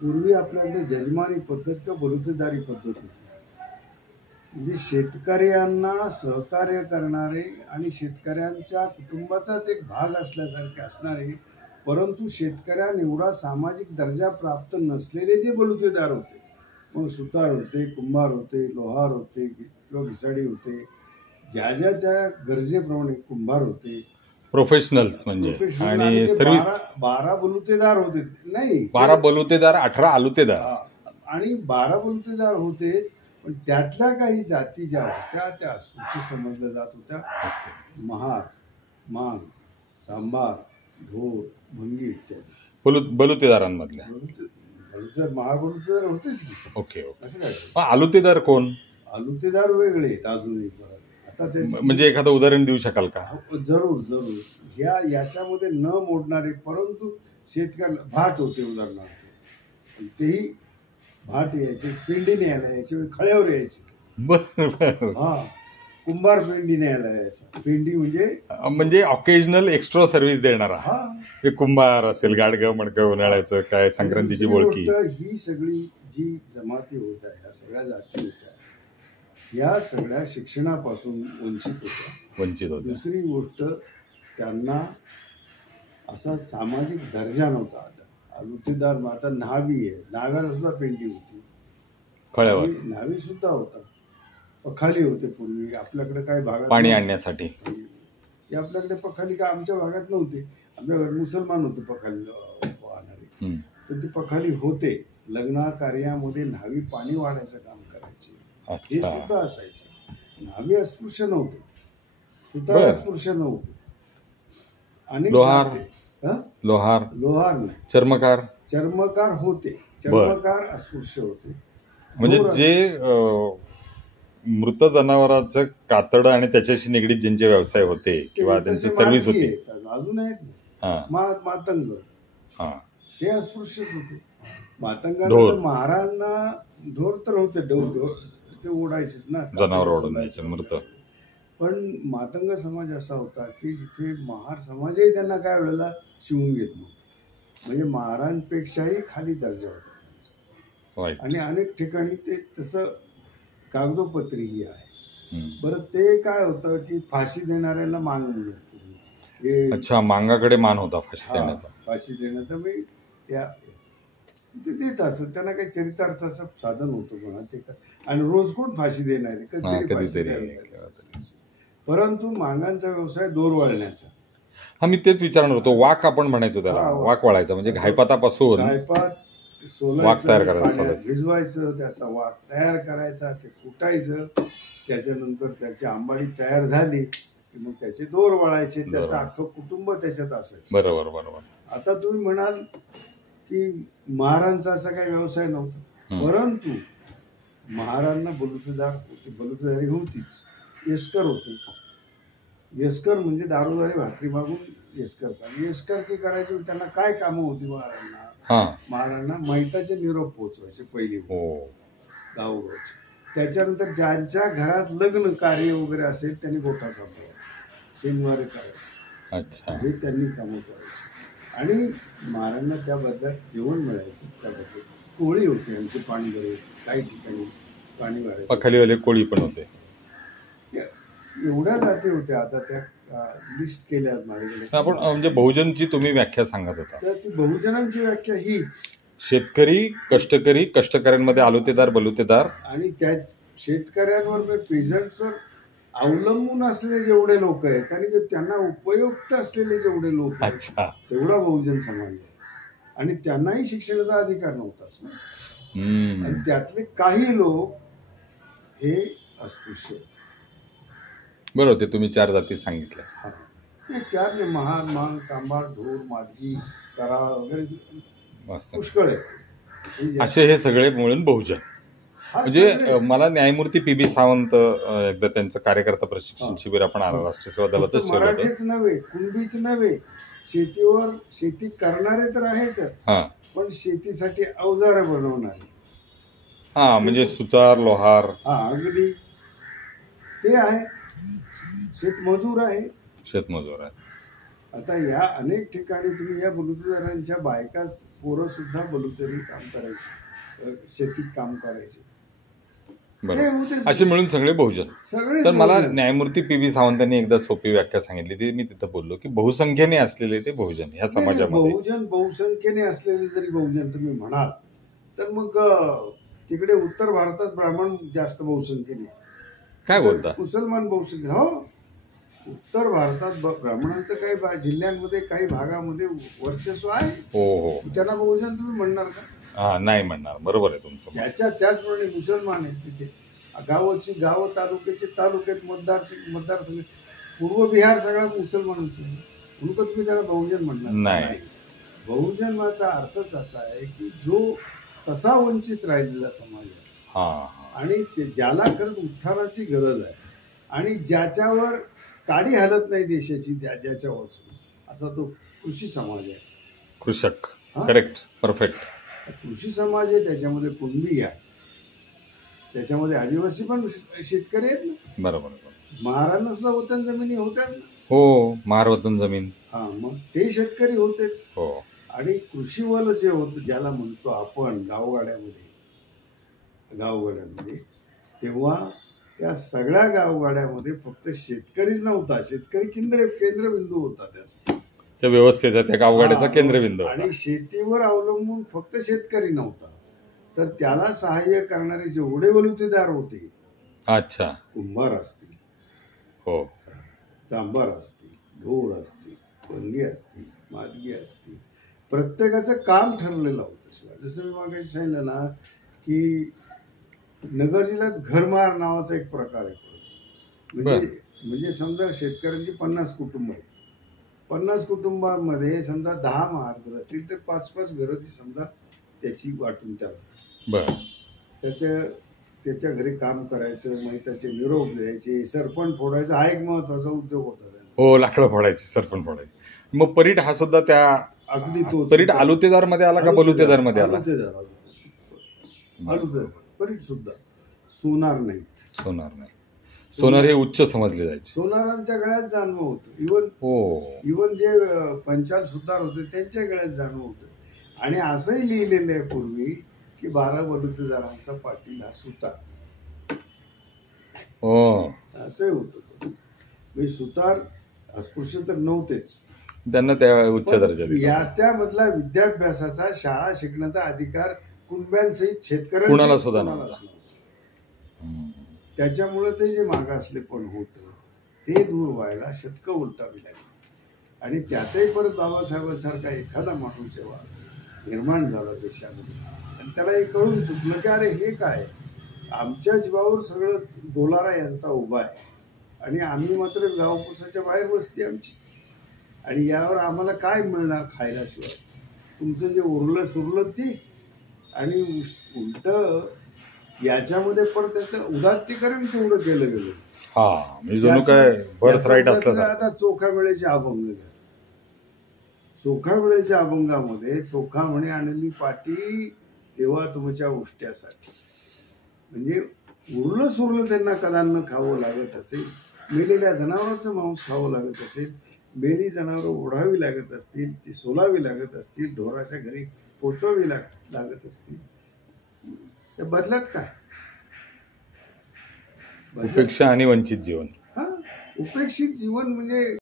पूर्वी आपल्याकडे जजमानी पद्धत किंवा बलुतेदारी पद्धत होती. म्हणजे शेतकऱ्यांना सहकार्य करणारे आणि शेतकऱ्यांच्या कुटुंबाचाच एक भाग असल्यासारखे असणारे, परंतु शेतकऱ्यांना एवढा सामाजिक दर्जा प्राप्त नसलेले जे बलुतेदार होते, मग सुतार होते, कुंभार होते, लोहार होते किंवा घिसाडी होते, ज्या गरजेप्रमाणे कुंभार होते, प्रोफेशनल्स म्हणजे आणि सर्व्हिस 12 बलुतेदार होते. नाही, 12 बलुतेदार, 18 आलुतेदार आणि 12 बलुतेदार होते. पण त्यातल्या काही जाती ज्या होत्या त्या अस्पृश्य समजल्या जात होत्या. महार, मांग, सांबार, ढोर, भंगी इत्यादी बलुतेदारांमधल्या. महार बलुतेदार होतेच की. ओके. असं काय? आलुतेदार कोण? आलुतेदार वेगळे आहेत अजूनही. आता म्हणजे एखादं उदाहरण देऊ शकाल का? जरूर. याच्यामध्ये न मोडणारे, परंतु शेतकऱ्याला भाट होते उदाहरणार्थ, तेही भाट यायचे, पिंडी न्यायला यायचे, खळ्यावर यायचे. कुंभार पिंडी न्यायला यायचा. पिंडी म्हणजे ऑकेजनल एक्स्ट्रा सर्व्हिस देणारा. हे कुंभार असेल, गाडगं मडकं उन्हाळ्याचं काय, संक्रांतीची बोळकी. ही सगळी जी जमाती होत्या, ह्या सगळ्या जाती होत्या, या सगळ्या शिक्षणापासून वंचित होत्या. दुसरी गोष्ट, त्यांना असा सामाजिक दर्जा नव्हता. आलुतेदार आता न्हावी आहे, न्हाव्याला सुद्धा पेंडी होती, खळ्यावर न्हावी सुद्धा होता. पखाली होते पूर्वी आपल्याकडे, काही भागात पाणी आणण्यासाठी. आपल्याकडे पखाली का आमच्या भागात नव्हते. आपल्याकडे मुसलमान होते पखाली वाहणारे, तर ते पखाली होते. लग्न कार्यामध्ये न्हावी पाणी वाढायचं काम करायचे, हे सुद्धा असायचे. न्हावी अस्पृश्य नव्हते, सुतार अस्पृश्य नव्हते. आणि लोहार नाही, चर्मकार होते. चर्मकार अस्पृश्य होते. म्हणजे जे मृत जनावरांचं कातड आणि त्याच्याशी निगडीत ज्यांचे व्यवसाय होते किंवा त्यांची सर्व्हिस होती, अजून आहेत मातंग, ते अस्पृश्यच होते. मातंगांना महारांना ढोर तर होते, ते ओढायचेच ना, जनावर ओढून द्यायचे मृत. पण मातंग समाज असा होता की जिथे महार समाजही त्यांना काय वेळेला शिवून घेत नव्हते. म्हणजे महारांपेक्षाही खाली दर्जा होता त्यांचा. आणि अनेक ठिकाणी ते तसं कागदोपत्रीही आहे. बरं, ते काय होतं की फाशी देणाऱ्याला मान मिळत. अच्छा, मांगाकडे मान होता फाशी देण्याचा. फाशी देण्याचा मी ते देत असत. त्यांना काही चरितार्थाचं साधन होतं म्हणा ते. आणि रोज कोण फाशी देणारे, कधीतरी. परंतु मांगांचा व्यवसाय दोर वळण्याचा. मी तेच विचारणार होतो. वाक आपण म्हणायचो त्याला, वाक वळायचा म्हणजे घायपातापासून वाक तयार करायचं, भिजवायचं, त्याचा वाक तयार करायचा, ते कुटायचं, त्याच्यानंतर त्याची आंबाडी तयार झाली की मग त्याचे दोर वळायचे, त्याचं अख्खं कुटुंब त्याच्यात असायचं. बरोबर. आता तुम्ही म्हणाल की महारांचा असा काही व्यवसाय नव्हता, परंतु महारांना बलुतेदारी होतीच. येसकर होते. येसकर म्हणजे दारोदारी भाकरी मागून येसकर की करायचे. त्यांना काय कामं होती महारांना मैताचे निरोप पोचवायचे पहिली गावोगावचे. त्याच्यानंतर ज्यांच्या घरात लग्न कार्य वगैरे असेल त्यांनी गोठा सांभाळायचा, शनिवारी करायचं, हे त्यांनी कामं करायची. आणि महारांना त्या बदल्यात जेवण मिळायचं. त्या बदल्यात कोळी होते, आमचे पाणी काही ठिकाणी पाणी वाढायचं. पखालीवाले कोळी पण होते. एवढ्या जाती होत्या. आता त्या लिस्ट केल्या माझ्याकडे. आपण म्हणजे बहुजनची तुम्ही व्याख्या सांगत होता, तर ती बहुजनांची व्याख्या हीच: शेतकरी, कष्टकरी, कष्टकऱ्यांमध्ये आलुतेदार, बलुतेदार, आणि त्या शेतकऱ्यांवर, पेझंट्सवर अवलंबून असलेले जेवढे लोक आहेत आणि त्यांना उपयुक्त असलेले जेवढे लोक आहेत, तेवढा बहुजन समाज आहे. आणि त्यांनाही शिक्षणाचा अधिकार नव्हताच ना. आणि त्यातले काही लोक हे अस्पृश्य. बरोबर, ते तुम्ही 4 जाती सांगितल्या. हे 4 महार, मांग, सांबार, ढोर, मादगी, तराळ वगैरे पुष्कळ आहेत. असे हे सगळे मिळून बहुजन. म्हणजे मला न्यायमूर्ती पी.बी. सावंत एकदा त्यांचं कार्यकर्ता प्रशिक्षण शिबिर आपण राष्ट्रीय सेवा दलातच मराठीच नव्हे, कुणबीच नव्हे, शेतीवर शेती करणारे तर आहेतच, पण शेतीसाठी अवजार बनवणारे, म्हणजे सुतार, लोहार, अगदी ते आहे. शेतमजूर आहे. आता या अनेक ठिकाणी तुम्ही या बलुतेदारांच्या बायका पोरं सुद्धा बलुतेरी काम करायचे, शेतीत काम करायचे. असे मिळून सगळे बहुजन. तर मला न्यायमूर्ती पी.बी. सावंतांनी एकदा सोपी व्याख्या सांगितली ती मी तिथं बोललो की बहुसंख्येने असलेले ते बहुजन ह्या समाजामध्ये. बहुसंख्येने असलेले जरी बहुजन तुम्ही म्हणाल तर मग तिकडे उत्तर भारतात ब्राह्मण जास्त बहुसंख्येने, काय बोलता, मुसलमान बहुसंख्येने. हो, उत्तर भारतात ब्राह्मणांचं काही जिल्ह्यांमध्ये काही भागामध्ये वर्चस्व आहे. हो, त्यांना बहुजन तुम्ही म्हणणार का? नाही म्हणणार. बरोबर आहे तुमचं. त्याचप्रमाणे मुसलमान आहेत तिथे, गाव तालुक्यात मतदारसंघ पूर्व बिहार सगळ्यात मुसलमान होते, म्हणून तुम्ही त्याला बहुजन म्हणणार नाही. बहुजनाचा अर्थच असा आहे की जो तसा वंचित राहिलेला समाज आहे आणि ज्याला खरंच उत्थानाची गरज आहे आणि ज्याच्यावर काडी हलत नाही देशाची, ज्याच्यावर असा तो कृषी समाज आहे. कृषक. Correct, perfect. कृषी समाज आहे, त्याच्यामध्ये कुणबी आहे, त्याच्यामध्ये आदिवासी पण शेतकरी आहेत ना. बरोबर. महारांना सुद्धा वतन जमिनी होत्या ना. हो, महार वतन जमीन. मग ते शेतकरी होतेच. हो. आणि कृषी वल जे होतं, ज्याला म्हणतो आपण गावगाड्यामध्ये, तेव्हा त्या सगळ्या गावगाड्यामध्ये फक्त शेतकरीच नव्हता, शेतकरी केंद्रबिंदू होता त्याचा, त्या व्यवस्थेचा, त्या गावगाड्याचा केंद्रबिंदू. आणि शेतीवर अवलंबून फक्त शेतकरी नव्हता, तर त्याला सहाय्य करणारे जेवढे बलुतेदार होते, अच्छा, कुंभार असतील, हो, चांभार असतील, ढोर असतील, पंगे असतील, मादगी असतील, प्रत्येकाचं काम ठरलेलं होतं. जसं मी मागे सांगितलं ना की नगर जिल्ह्यात घरमार नावाचा एक प्रकार आहे. म्हणजे समजा शेतकऱ्यांची 50 कुटुंब आहेत, 50 कुटुंबांमध्ये समजा 10 महार जर असतील तर 5-5 घरं ती समजा त्याची वाटून त्याला त्याच्या घरी काम करायचं, मग त्याचे निरोप द्यायचे, सरपण फोडायचा हा एक महत्वाचा उद्योग होता. हो, लाकडं फोडायची, सरपण फोडायची. मग परीट हा सुद्धा त्या अगदी तो परीट आलुतेदार मध्ये आला का बलुतेदार मध्ये आला? परीट सुद्धा सोनार नाही. सोनार हे उच्च समजले जायचे. सोनारांच्या गळ्यात जाणवं होतं. इवन जे पंचाल सुतार होते त्यांच्या गळ्यात जाणवं होतं. आणि असंही लिहिलेलं आहे पूर्वी की 12 बलुतेदारांचा पाटील हा सुतार. असंही होतं. सुतार अस्पृश्य तर नव्हतेच, त्यांना त्या उच्च दर्जा त्यामधला विद्याभ्यासाचा, शाळा शिकण्याचा अधिकार कुणब्यांसहित शेतकऱ्यांना कुणाला सुद्धा नव्हता. त्याच्यामुळे ते जे मागासलेपण होतं ते दूर व्हायला शतकं उलटावी लागली. आणि त्यातही परत बाबासाहेबांसारखा एखादा माणूस जेव्हा निर्माण झाला देशामध्ये आणि त्याला हे कळून चुकलं की अरे हे काय, आमच्या जीवावर सगळं डोलारा यांचा उभा आहे आणि आम्ही मात्र गावपुसाच्या बाहेर बसते आमची, आणि यावर आम्हाला काय मिळणार खायला शिवाय, तुमचं जे उरलं सुरलं ते. आणि उलट याच्यामध्ये पण त्याचं उदात्तीकरण केवढं केलं गेलं. आता चोखामेळ्याचे अभंग, चोखामेळ्याच्या अभंगामध्ये चोखा म्हणे आणली पाटी तेव्हा तुमच्या उष्ट्यासाठी, म्हणजे उरलं सुरलं त्यांना कदान्न खावं लागत असेल, मेलेल्या जनावरांचं मांस खावं लागत असेल, मेली जनावरं ओढावी लागत असतील, ती सोलावी लागत असतील, ढोराच्या घरी पोचवावी लागत असतील, त्या बदल्यात काय? उपेक्षा आणि वंचित जीवन. उपेक्षित जीवन म्हणजे